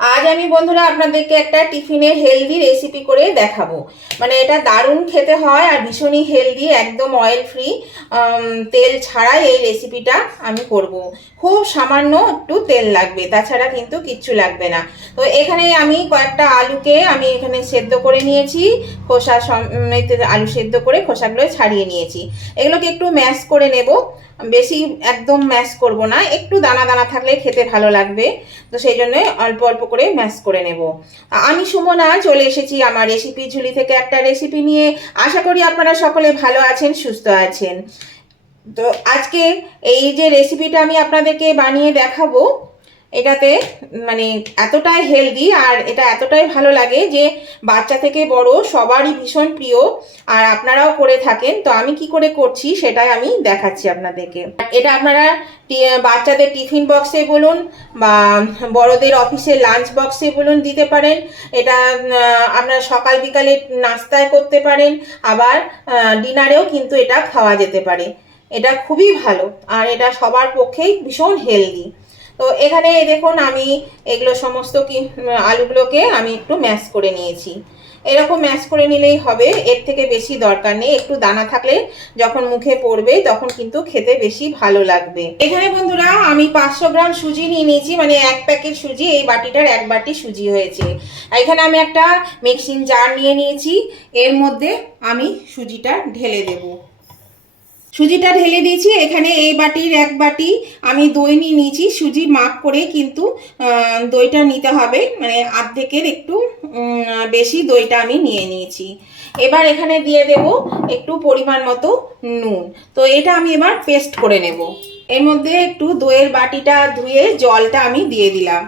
আজ আমি বন্ধুরা আপনাদেরকে একটা টিফিনের হেলদি রেসিপি করে দেখাবো। মানে এটা দারুণ খেতে হয় আর ভীষণই হেলদি, একদম অয়েল ফ্রি, তেল ছাড়াই এই রেসিপিটা আমি করব। খুব সামান্য একটু তেল লাগবে, তাছাড়া কিন্তু কিচ্ছু লাগবে না। তো এখানে আমি কয়েকটা আলুকে আমি এখানে সেদ্ধ করে নিয়েছি, খোসা সমেত আলু সেদ্ধ করে খোসাগুলো ছাড়িয়ে নিয়েছি। এগুলোকে একটু ম্যাশ করে নেব, বেশি একদম ম্যাশ করব না, একটু দানা দানা থাকলে খেতে ভালো লাগবে। তো সেই জন্য অল্প অল্প করে ম্যাশ করে নেব। আমি সুমনা চলে এসেছি আমার রেসিপি ঝুলি থেকে একটা রেসিপি নিয়ে। আশা করি আপনারা সকলে ভালো আছেন, সুস্থ আছেন। তো আজকে এই যে রেসিপিটা আমি আপনাদেরকে বানিয়ে দেখাবো, এটাতে মানে এতটাই হেলদি আর এটা এতটাই ভালো লাগে যে বাচ্চা থেকে বড় সবারই ভীষণ প্রিয়, আর আপনারাও করে থাকেন। তো আমি কি করে করছি সেটাই আমি দেখাচ্ছি আপনাদেরকে। এটা আপনারা বাচ্চাদের টিফিন বক্সে বলুন বা বড়দের অফিসের লাঞ্চ বক্সে বলুন দিতে পারেন। এটা আপনারা সকাল বিকালে নাস্তায় করতে পারেন, আবার ডিনারেও কিন্তু এটা খাওয়া যেতে পারে। এটা খুবই ভালো আর এটা সবার পক্ষেই ভীষণ হেলদি। তো এখানে দেখুন আমি এগুলো সমস্ত আলুগুলোকে আমি একটু ম্যাশ করে নিয়েছি। এরকম ম্যাশ করে নিলেই হবে, এর থেকে বেশি দরকার নেই। একটু দানা থাকলে যখন মুখে পড়বে তখন কিন্তু খেতে বেশি ভালো লাগবে। এখানে বন্ধুরা আমি 500 গ্রাম সুজি নিয়ে নিয়েছি, মানে 1 প্যাকেট সুজি, এই বাটিটার 1 বাটি সুজি হয়েছে। এখানে আমি একটা মিক্সিং জার নিয়ে নিয়েছি, এর মধ্যে আমি সুজিটা ঢেলে দেবো। সুজিটা ঢেলে দিয়েছি। এখানে এই বাটির 1 বাটি আমি দই নিয়ে নিয়েছি। সুজি মাপ করে কিন্তু দইটা নিতে হবে, মানে অর্ধেকের একটু বেশি দইটা আমি নিয়ে নিয়েছি। এবার এখানে দিয়ে দেব একটু পরিমাণ মতো নুন। তো এটা আমি এবার পেস্ট করে নেব। এর মধ্যে একটু দইয়ের বাটিটা ধুয়ে জলটা আমি দিয়ে দিলাম।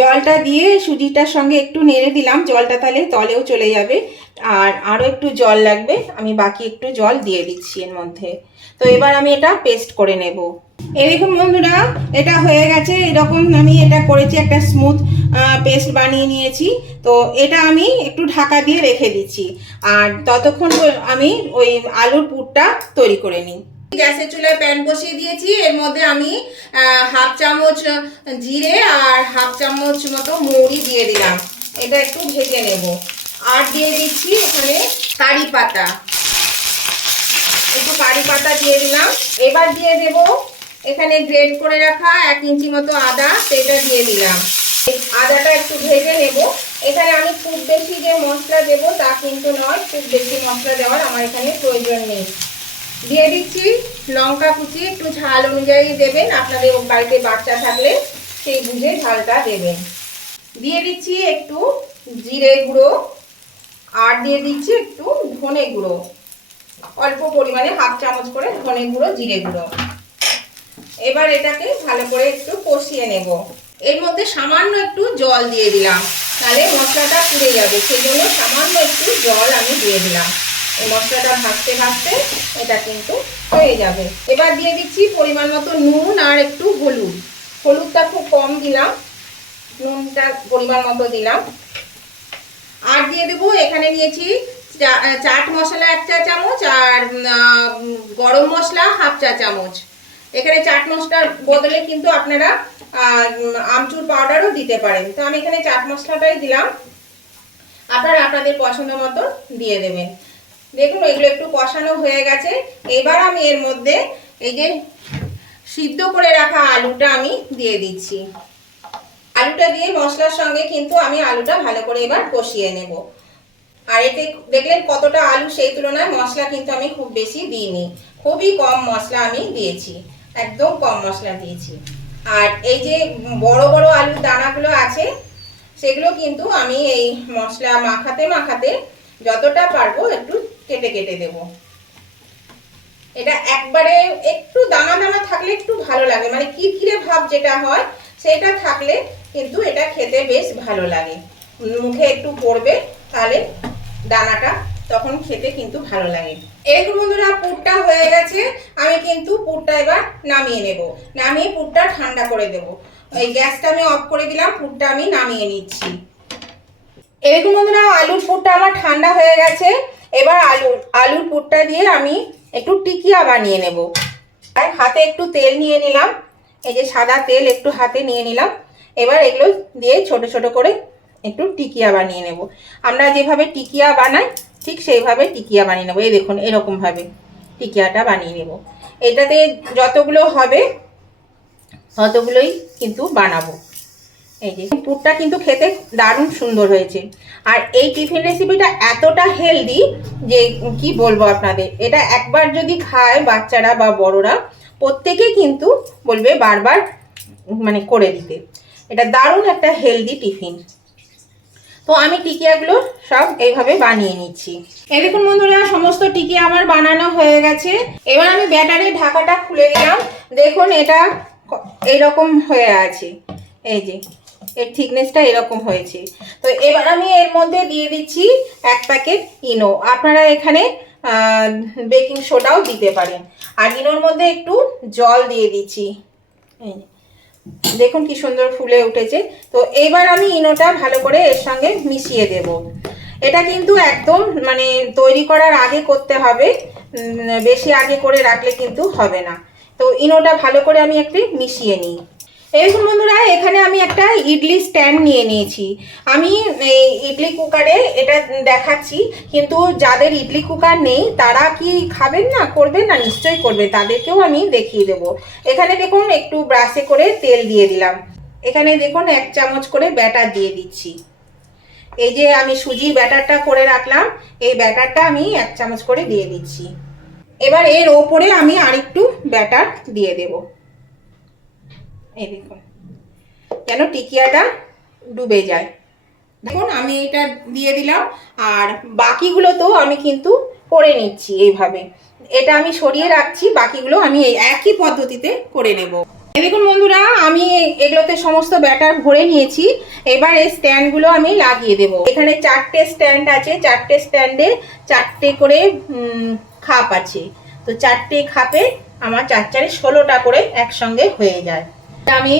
জলটা দিয়ে সুজিটার সঙ্গে একটু নেড়ে দিলাম, জলটা তাহলে তলেও চলে যাবে। আর আরও একটু জল লাগবে, আমি বাকি একটু জল দিয়ে দিচ্ছি এর মধ্যে। তো এবার আমি এটা পেস্ট করে নেব। এরকম বন্ধুরা এটা হয়ে গেছে, এরকম আমি এটা করেছি, একটা স্মুথ পেস্ট বানিয়ে নিয়েছি। তো এটা আমি একটু ঢাকা দিয়ে রেখে দিচ্ছি, আর ততক্ষণ আমি ওই আলুর পুরটা তৈরি করে নিই। গ্যাসের চুলায় প্যান বসিয়ে দিয়েছি, এর মধ্যে আমি হাফ চামচ জিরে আর হাফ চামচ মতো মৌরি দিয়ে দিলাম। এটা একটু ভেজে নেব। আর দিয়ে দিচ্ছি এখানে কারি পাতা, একটু কারি পাতা দিয়ে দিলাম। এবার দিয়ে দেব এখানে গ্রেট করে রাখা 1 ইঞ্চি মতো আদা, সেটা দিয়ে দিলাম। আদাটা একটু ভেজে নেব। এখানে আমি খুব বেশি যে মশলা দেব তা কিন্তু নয়, খুব বেশি মশলা দেওয়ার আমার এখানে প্রয়োজন নেই। দিয়ে দিচ্ছি লঙ্কা কুচি, একটু ঝাল অনুযায়ী দেবেন, আপনাদের বাড়িতে বাচ্চা থাকলে সেই বুঝে ঝালটা দেবেন। দিয়ে দিচ্ছি একটু জিরে গুঁড়ো, আর দিয়ে দিচ্ছি একটু ধনে গুঁড়ো, অল্প পরিমাণে হাফ চামচ করে ধনে গুঁড়ো জিরে গুঁড়ো। এবার এটাকে ভালো করে একটু কষিয়ে নেব। এর মধ্যে সামান্য একটু জল দিয়ে দিলাম, তাহলে মশলাটা পুড়ে যাবে, সেই জন্য সামান্য একটু জল আমি দিয়ে দিলাম। এই মশলাটা ভাজতে ভাজতে এটা কিন্তু হয়ে যাবে। এবার দিয়ে দিচ্ছি পরিমাণ মতো নুন আর একটু হলুদ। হলুদটা খুব কম দিলাম, নুনটা পরিমাণ মতো দিলাম। আর দিয়ে দেবো এখানে নিয়েছি চাট মশলা 1 চা চামচ আর গরম মশলা হাফ চা চামচ। এখানে চাট মশলার বদলে কিন্তু আপনারা আমচুর পাউডারও দিতে পারেন। তো আমি এখানে চাট মশলাটাই দিলাম, আপনারা আপনাদের পছন্দ মতো দিয়ে দেবেন। দেখুন এগুলো একটু কষানো হয়ে গেছে। এবার আমি এর মধ্যে এই যে সিদ্ধ করে রাখা আলুটা আমি দিয়ে দিচ্ছি। আলুটা দিয়ে মশলার সঙ্গে কিন্তু আমি আলুটা ভালো করে এবার কষিয়ে নেব। আর এতে দেখলেন কতটা আলু, সেই তুলনায় মশলা কিন্তু আমি খুব বেশি দিইনি, খুবই কম মশলা আমি দিয়েছি, একদম কম মশলা দিয়েছি। আর এই যে বড় বড় আলুর দানাগুলো আছে সেগুলো কিন্তু আমি এই মশলা মাখাতে মাখাতে যতটা পারবো একটু কেটে কেটে দেব। এটা একবারে একটু দানা দানা থাকলে একটু ভালো লাগে, মানে কিরকিরে ভাব যেটা হয় সেটা থাকলে কিন্তু এটা খেতে বেশ ভালো লাগে, মুখে একটু পড়বে তাহলে দানাটা, তখন খেতে কিন্তু ভালো লাগে। এরকম বন্ধুরা পুরটা হয়ে গেছে, আমি কিন্তু পুরটা এবার নামিয়ে নেব। নামিয়ে পুরটা ঠান্ডা করে দেব। এই গ্যাসটা আমি অফ করে দিলাম, পুরটা আমি নামিয়ে নিচ্ছি। এরকম বন্ধুরা আলুর পুরটা আমার ঠান্ডা হয়ে গেছে। এবার আলুর পুরটা দিয়ে আমি একটু টিকিয়া বানিয়ে নেব। হাতে একটু তেল নিয়ে নিলাম, এই যে সাদা তেল একটু হাতে নিয়ে নিলাম। এবার এগুলো দিয়ে ছোট ছোট করে একটু টিকিয়া বানিয়ে নেব। আমরা যেভাবে টিকিয়া বানাই ঠিক সেইভাবে টিকিয়া বানিয়ে নেব। এই দেখুন এরকমভাবে টিকিয়াটা বানিয়ে নেব। এটাতে যতগুলো হবে ততগুলোই কিন্তু বানাবো। এই যে পুরটা কিন্তু খেতে দারুণ সুন্দর হয়েছে। আর এই টিফিন রেসিপিটা এতটা হেলদি যে কি বলবো আপনাদের, এটা একবার যদি খায় বাচ্চারা বা বড়রা প্রত্যেকেই কিন্তু বলবে বারবার মানে করে দিতে। এটা দারুণ একটা হেলদি টিফিন। তো আমি টিকিয়াগুলো সব এইভাবে বানিয়ে নিচ্ছি। এই দেখুন বন্ধুরা, সমস্ত টিকিয়া আমার বানানো হয়ে গেছে। এবার আমি ব্যাটারের ঢাকাটা খুলে দিলাম। দেখুন এটা এইরকম হয়ে আছে, এই যে এর থিকনেসটা এরকম হয়েছে। তো এবার আমি এর মধ্যে দিয়ে দিচ্ছি 1 প্যাকেট ইনো। আপনারা এখানে বেকিং সোডাও দিতে পারেন। আর ইনোর মধ্যে একটু জল দিয়ে দিচ্ছি। দেখুন কি সুন্দর ফুলে উঠেছে। তো এবার আমি ইনোটা ভালো করে এর সঙ্গে মিশিয়ে দেব। এটা কিন্তু একদম মানে তৈরি করার আগে করতে হবে, বেশি আগে করে রাখলে কিন্তু হবে না। তো ইনোটা ভালো করে আমি একটু মিশিয়ে নিই। দেখুন বন্ধুরা, এখানে আমি একটা ইডলি স্ট্যান্ড নিয়ে নিয়েছি। আমি এই ইডলি কুকারে এটা দেখাচ্ছি, কিন্তু যাদের ইডলি কুকার নেই তারা কি খাবেন না, করবেন না? নিশ্চয়ই করবে, তাদেরকেও আমি দেখিয়ে দেবো। এখানে দেখুন একটু ব্রাশে করে তেল দিয়ে দিলাম। এখানে দেখুন 1 চামচ করে ব্যাটার দিয়ে দিচ্ছি। এই যে আমি সুজির ব্যাটারটা করে রাখলাম, এই ব্যাটারটা আমি 1 চামচ করে দিয়ে দিচ্ছি। এবার এর ওপরে আমি আরেকটু ব্যাটার দিয়ে দেব। এই দেখুন, যেন টিকিয়াটা ডুবে যায়। দেখুন আমি এটা দিয়ে দিলাম। আর বাকিগুলো তো আমি কিন্তু করে নিচ্ছি এইভাবে। এটা আমি সরিয়ে রাখছি, বাকিগুলো আমি এই একই পদ্ধতিতে করে নেব। দেখুন বন্ধুরা, আমি এগুলোতে সমস্ত ব্যাটার ভরে নিয়েছি। এবার এই স্ট্যান্ডগুলো আমি লাগিয়ে দেব। এখানে 4টে স্ট্যান্ড আছে, 4টে স্ট্যান্ডে 4টে করে খাপ আছে। তো 4টে খাপে আমার 4 4 16টা করে একসঙ্গে হয়ে যায়। আমি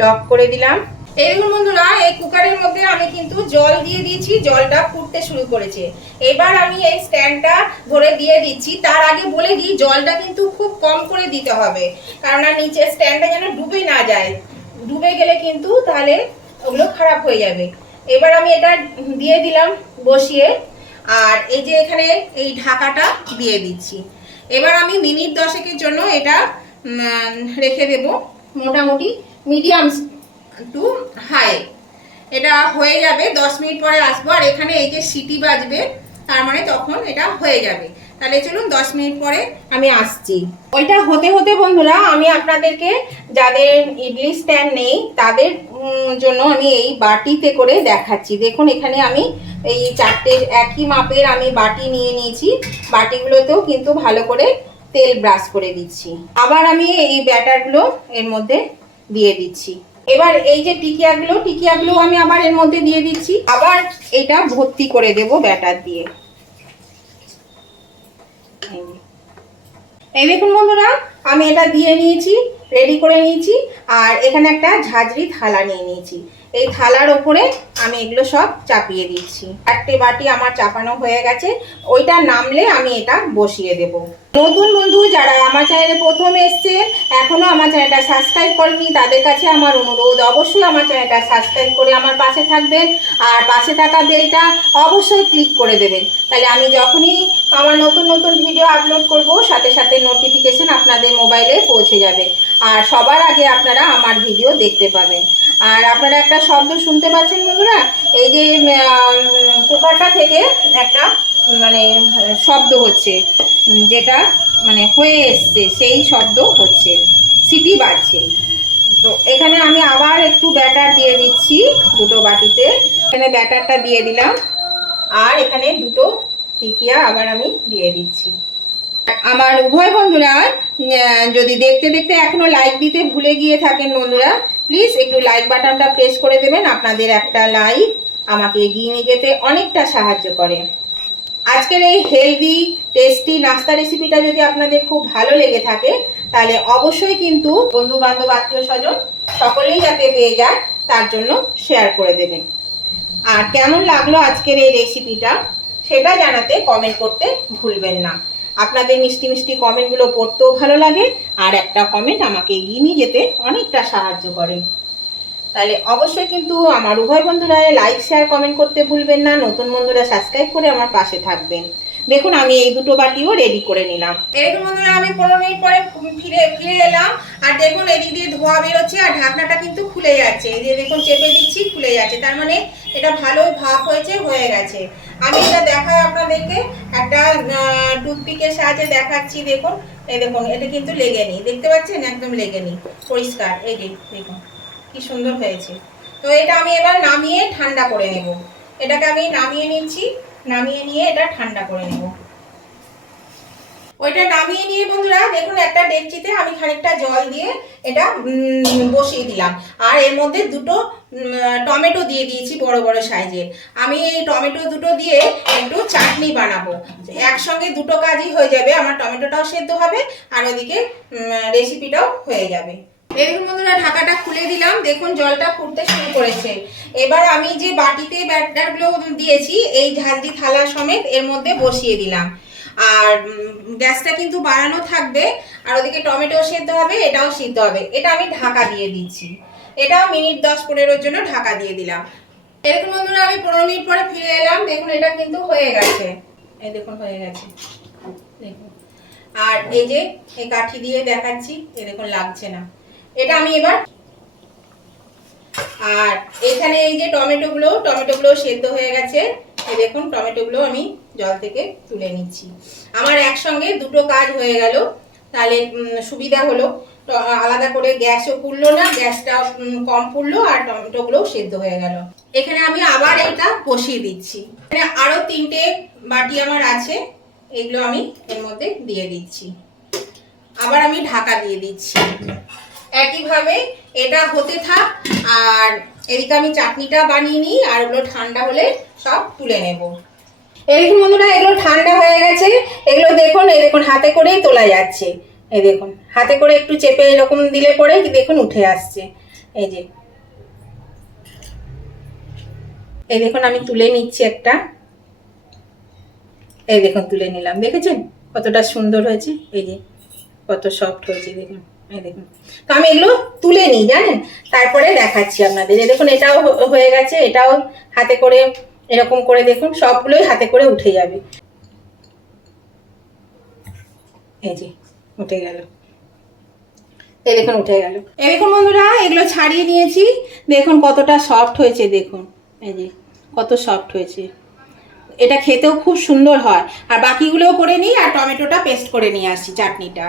লক করে দিলাম। এই দেখুন বন্ধুরা, এই কুকারের মধ্যে আমি কিন্তু জল দিয়ে দিয়েছি, জলটা ফুটতে শুরু করেছে। এবার আমি এই স্ট্যান্ডটা ধরে দিয়ে দিচ্ছি। তার আগে বলে দিই, জলটা কিন্তু খুব কম করে দিতে হবে, কারণ নিচে স্ট্যান্ডটা যেন ডুবে না যায়। ডুবে গেলে কিন্তু তাহলে ওগুলো খারাপ হয়ে যাবে। এবার আমি এটা দিয়ে দিলাম বসিয়ে। আর এই যে এখানে এই ঢাকাটা দিয়ে দিচ্ছি। এবার আমি মিনিট 10 জন্য এটা রেখে দেব, মোটামুটি মিডিয়াম টু হাই। এটা হয়ে যাবে, 10 মিনিট পরে আসবো। আর এখানে এই যে সিটি বাজবে, তার মানে তখন এটা হয়ে যাবে। তাহলে চলুন 10 মিনিট পরে আমি আসছি। ওইটা হতে হতে বন্ধুরা, আমি আপনাদেরকে যাদের ইডলি স্ট্যান্ড নেই তাদের জন্য আমি এই বাটিতে করে দেখাচ্ছি। দেখুন এখানে আমি এই 4টে একই মাপের আমি বাটি নিয়ে নিয়েছি। বাটিগুলোতেও কিন্তু ভালো করে তেল ব্রাশ করে দিচ্ছি। আবার আমি এই ব্যাটারগুলো এর মধ্যে দিয়ে দিচ্ছি। এবার এই যে টিকিয়াগুলো আমি আবার এর মধ্যে দিয়ে দিচ্ছি। আবার এটা ভর্তি করে দেব ব্যাটার দিয়ে। এই দেখুন বন্ধুরা, আমি এটা দিয়ে নিয়েছি, রেডি করে নিয়েছি। আর এখানে একটা ঝাঁঝরি থালা নিয়ে নিয়েছি। এই থালার ওপরে আমি এগুলো সব চাপিয়ে দিচ্ছি। 4টে বাটি আমার চাপানো হয়ে গেছে। ওইটা নামলে আমি এটা বসিয়ে দেব। নতুন বন্ধু যারা আমার চ্যানেলে প্রথম এসছে, এখনো আমার চ্যানেলটা সাবস্ক্রাইব করেনি, তাদের কাছে আমার অনুরোধ, অবশ্যই আমার চ্যানেলটা সাবস্ক্রাইব করে আমার পাশে থাকবেন। আর পাশে থাকা বেলটা অবশ্যই ক্লিক করে দেবেন, তাহলে আমি যখনই আমার নতুন নতুন ভিডিও আপলোড করব সাথে সাথে নোটিফিকেশন আপনাদের মোবাইলে পৌঁছে যাবে। আর সবার আগে আপনারা আমার ভিডিও দেখতে পাবেন। আর আপনারা একটা শব্দ শুনতে পাচ্ছেন বন্ধুরা, এই যে কুকারটা থেকে একটা মানে শব্দ হচ্ছে, যেটা মানে হয়ে এসছে সেই শব্দ হচ্ছে, সিটি বাজছে। তো এখানে আমি আবার একটু ব্যাটার দিয়ে দিচ্ছি দুটো বাটিতে। এখানে ব্যাটারটা দিয়ে দিলাম। আর এখানে দুটো টিকিয়া আবার আমি দিয়ে দিচ্ছি। আমার উভয় বন্ধুরা যদি দেখতে দেখতে এখনো লাইক দিতে ভুলে গিয়ে থাকেন বন্ধুরা, প্লিজ একটু লাইক বাটনটা প্রেস করে দেবেন। আপনাদের একটা লাইক আমাকে এগিয়ে নিয়ে যেতে অনেকটা সাহায্য করে। আজকের এই হেলদি টেস্টি নাস্তা রেসিপিটা যদি আপনাদের খুব ভালো লেগে থাকে, তাহলে অবশ্যই কিন্তু বন্ধু বান্ধব আত্মীয় স্বজন সকলেই যাতে পেয়ে যায় তার জন্য শেয়ার করে দেবেন। আর কেমন লাগলো আজকের এই রেসিপিটা সেটা জানাতে কমেন্ট করতে ভুলবেন না। আপনাদের মিষ্টি মিষ্টি কমেন্টগুলো পড়তেও ভালো লাগে, আর একটা কমেন্ট আমাকে এগিয়ে নিয়ে যেতে অনেকটা সাহায্য করে। তাহলে অবশ্যই কিন্তু আমার উভয় বন্ধুরা লাইক শেয়ার কমেন্ট করতে ভুলবেন না, নতুন বন্ধুরা সাবস্ক্রাইব করে আমার পাশে থাকবেন। দেখুন আমি এই দুটো বাটিও রেডি করে নিলাম। এরকম বন্ধুরা আমি 15 মিনিট পরে ফিরে এলাম, আর দেখুন এদিক দিয়ে ধোয়া বেরোচ্ছে আর ঢাকনাটা কিন্তু খুলে যাচ্ছে। এই যে দেখুন চেপে দিচ্ছি, খুলে যাচ্ছে, তার মানে এটা ভালো ভাপ হয়ে গেছে। আমি এটা দেখাই আপনাদেরকে, একটা টুথপিকের সাহায্যে দেখাচ্ছি। দেখুন এই দেখুন এটা কিন্তু লেগে নেই, দেখতে পাচ্ছেন একদম লেগে নেই, পরিষ্কার। এই যে দেখুন কি সুন্দর হয়েছে। তো এটা আমি এবার নামিয়ে ঠান্ডা করে নেব। এটাকে আমি নামিয়ে নিচ্ছি, নামিয়ে নিয়ে এটা ঠান্ডা করে নেব। ওইটা নামিয়ে নিয়ে বন্ধুরা দেখুন একটা ডেকচিতে আমি খানিকটা জল দিয়ে এটা বসিয়ে দিলাম, আর এর মধ্যে দুটো টমেটো দিয়ে দিয়েছি বড় বড় সাইজের। আমি এই টমেটো দুটো দিয়ে একটু চাটনি বানাবো, একসঙ্গে দুটো কাজই হয়ে যাবে, আমার টমেটোটাও সেদ্ধ হবে আর ওদিকে রেসিপিটাও হয়ে যাবে। দেখুন বন্ধুরা ঢাকাটা খুলে দিলাম, দেখুন জলটা ফুটতে শুরু করেছে। এবার আমি যে বাটিতে ব্যাটারগুলো দিয়েছি এই ঝাঁঝরি থালা সমেত এর মধ্যে বসিয়ে দিলাম, আর গ্যাসটা কিন্তু বাড়ানো থাকবে, আর ওদিকে টমেটো সেদ্ধ হবে, এটাও সিদ্ধ হবে। এটা আমি ঢাকা দিয়ে দিচ্ছি, এটাও মিনিট 10-15 জন্য ঢাকা দিয়ে দিলাম। এরকম বন্ধুরা আমি 15 মিনিট পরে ফিরে এলাম, দেখুন এটা কিন্তু হয়ে গেছে, এই দেখুন হয়ে গেছে দেখুন। আর এই যে এই কাঠি দিয়ে দেখাচ্ছি, এই দেখুন লাগছে না। এটা আমি এবার, আর এখানে এই যে টমেটোগুলো সেদ্ধ হয়ে গেছে, এই দেখুন টমেটোগুলো আমি জল থেকে তুলে নিচ্ছি। আমার একসঙ্গে দুটো কাজ হয়ে গেল, তাহলে সুবিধা হলো, আলাদা করে গ্যাসও পুড়লো না, গ্যাসটা কম পুড়লো, আর টমেটোগুলোও সেদ্ধ হয়ে গেল। এখানে আমি আবার এটা বসিয়ে দিচ্ছি। এখানে আরো 3টে বাটি আমার আছে, এগুলো আমি এর মধ্যে দিয়ে দিচ্ছি, আবার আমি ঢাকা দিয়ে দিচ্ছি। একইভাবে এটা হতে থাক, আর এদিকে আমি চাটনিটা বানিয়ে নিই, আর ওগুলো ঠান্ডা হলে সব তুলে নেব। এরকম বন্ধুরা এগুলো ঠান্ডা হয়ে গেছে, এগুলো দেখুন এই দেখুন হাতে করেই তোলা যাচ্ছে। এই দেখুন হাতে করে একটু চেপে এরকম দিলে পরে দেখুন উঠে আসছে। এই যে এই দেখুন আমি তুলে নিচ্ছি একটা, এই দেখুন তুলে নিলাম, দেখেছেন কতটা সুন্দর হয়েছে, এই যে কত সফট হয়েছে দেখুন, এই দেখুন। তো আমি এগুলো তুলে নিই জানেন, তারপরে দেখাচ্ছি আপনাদের। এই দেখুন এটাও হয়ে গেছে, এটাও হাতে করে এরকম করে দেখুন সবগুলোই হাতে করে উঠে যাবে। এই যে উঠে গেল, এই দেখুন উঠে গেল। এই দেখুন বন্ধুরা এগুলো ছাড়িয়ে নিয়েছি, দেখুন কতটা সফট হয়েছে, দেখুন এই যে কত সফট হয়েছে। এটা খেতেও খুব সুন্দর হয়। আর বাকিগুলোও করে নিই, আর টমেটোটা পেস্ট করে নিয়ে আসি চাটনিটা।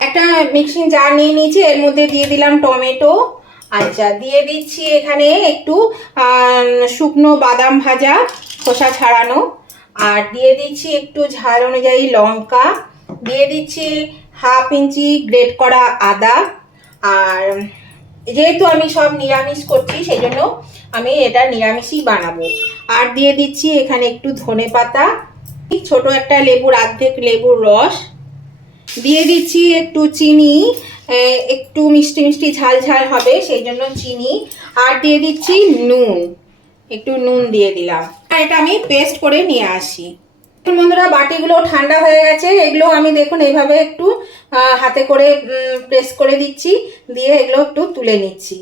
একটা মিক্সিং জার নিয়ে নিয়েছি, এর মধ্যে দিয়ে দিলাম টমেটো, আচ্ছা দিয়ে দিচ্ছি এখানে একটু শুকনো বাদাম ভাজা খোসা ছাড়ানো, আর দিয়ে দিচ্ছি একটু ঝাল অনুযায়ী লঙ্কা, দিয়ে দিচ্ছি 1/2 ইঞ্চি গ্রেট করা আদা, আর যেহেতু আমি সব নিরামিষ করছি সেই জন্য আমি এটা নিরামিষই বানাবো। আর দিয়ে দিচ্ছি এখানে একটু ধনেপাতা, ছোট একটা লেবুর অর্ধেক লেবুর রস, দিয়ে দিচ্ছি একটু চিনি, একটু মিষ্টি মিষ্টি ঝাল ঝাল হবে সেই জন্য চিনি, আর দিয়ে দিচ্ছি নুন, একটু নুন দিয়ে দিলাম। আর এটা আমি পেস্ট করে নিয়ে আসি। বন্ধুরা বাটিগুলো ঠান্ডা হয়ে গেছে, এগুলো আমি দেখুন এইভাবে একটু হাতে করে প্রেস করে দিচ্ছি, দিয়ে এগুলো একটু তুলে নিচ্ছি।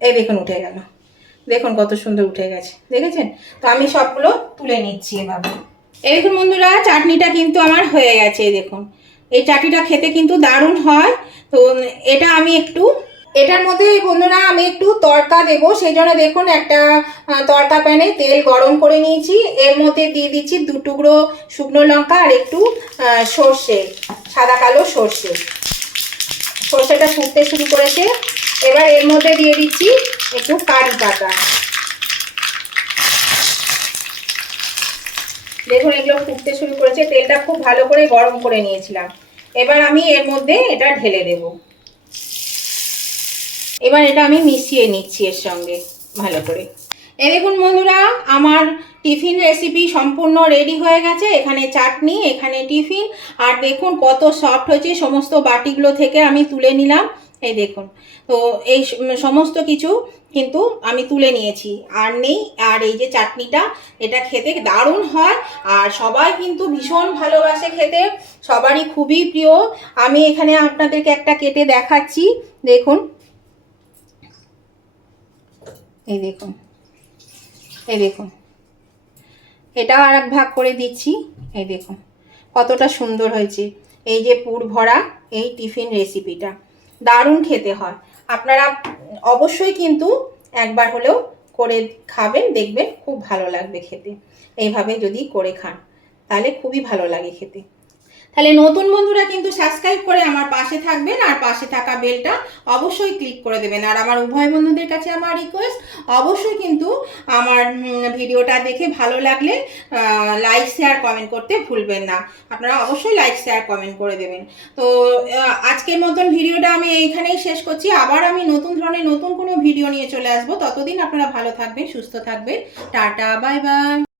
এই দেখুন উঠে গেল, দেখুন কত সুন্দর উঠে গেছে, দেখেছেন? তো আমি সবগুলো তুলে নিচ্ছি এভাবে। এই দেখুন বন্ধুরা চাটনিটা কিন্তু আমার হয়ে গেছে, দেখুন এই চাটনিটা খেতে কিন্তু দারুণ হয়। তো এটা আমি একটু এটার মধ্যে বন্ধুরা আমি একটু তড়কা দেবো, সেই জন্য দেখুন একটা তড়কা প্যানে তেল গরম করে নিয়েছি, এর মধ্যে দিয়ে দিচ্ছি 2 টুকরো শুকনো লঙ্কা আর একটু সর্ষে, সাদা কালো সর্ষে। সর্ষেটা ফুটতে শুরু করেছে, এবার এর মধ্যে দিয়ে দিচ্ছি একটু কারি পাতা। দেখুন এগুলো ফুটতে শুরু করেছে, তেলটা খুব ভালো করে গরম করে নিয়েছিলাম। এবার আমি এর মধ্যে এটা ঢেলে দেব। এবার এটা আমি মিশিয়ে নিচ্ছি এর সঙ্গে ভালো করে। এই দেখুন বন্ধুরা আমার টিফিন রেসিপি সম্পূর্ণ রেডি হয়ে গেছে। এখানে চাটনি, এখানে টিফিন, আর দেখুন কত সফট হয়েছে, সমস্ত বাটিগুলো থেকে আমি তুলে নিলাম। এই দেখুন, তো এই সমস্ত কিছু কিন্তু আমি তুলে নিয়েছি, আর নেই। আর এই যে চাটনিটা, এটা খেতে দারুণ হয়, আর সবাই কিন্তু ভীষণ ভালোবাসে খেতে, সবারই খুবই প্রিয়। আমি এখানে আপনাদেরকে একটা কেটে দেখাচ্ছি, দেখুন এই দেখুন, এই দেখুন, এটাও আর এক ভাগ করে দিচ্ছি। এই দেখুন কতটা সুন্দর হয়েছে। এই যে পুর ভরা এই টিফিন রেসিপিটা দারুণ খেতে হয়। আপনারা অবশ্যই কিন্তু একবার হলেও করে খাবেন, দেখবেন খুব ভালো লাগবে খেতে। এইভাবে যদি করে খান তাহলে খুবই ভালো লাগে খেতে। তাহলে নতুন বন্ধুরা কিন্তু সাবস্ক্রাইব করে আমার পাশে থাকবেন, আর পাশে থাকা বেলটা অবশ্যই ক্লিক করে দেবেন। আর আমার উভয় বন্ধুদের কাছে আমার রিকোয়েস্ট, অবশ্যই কিন্তু আমার ভিডিওটা দেখে ভালো লাগলে লাইক শেয়ার কমেন্ট করতে ভুলবেন না। আপনারা অবশ্যই লাইক শেয়ার কমেন্ট করে দেবেন। তো আজকের মতন ভিডিওটা আমি এইখানেই শেষ করছি। আবার আমি নতুন ধরনের নতুন কোনো ভিডিও নিয়ে চলে আসবো। ততদিন আপনারা ভালো থাকবেন, সুস্থ থাকবেন। Tata, bye bye.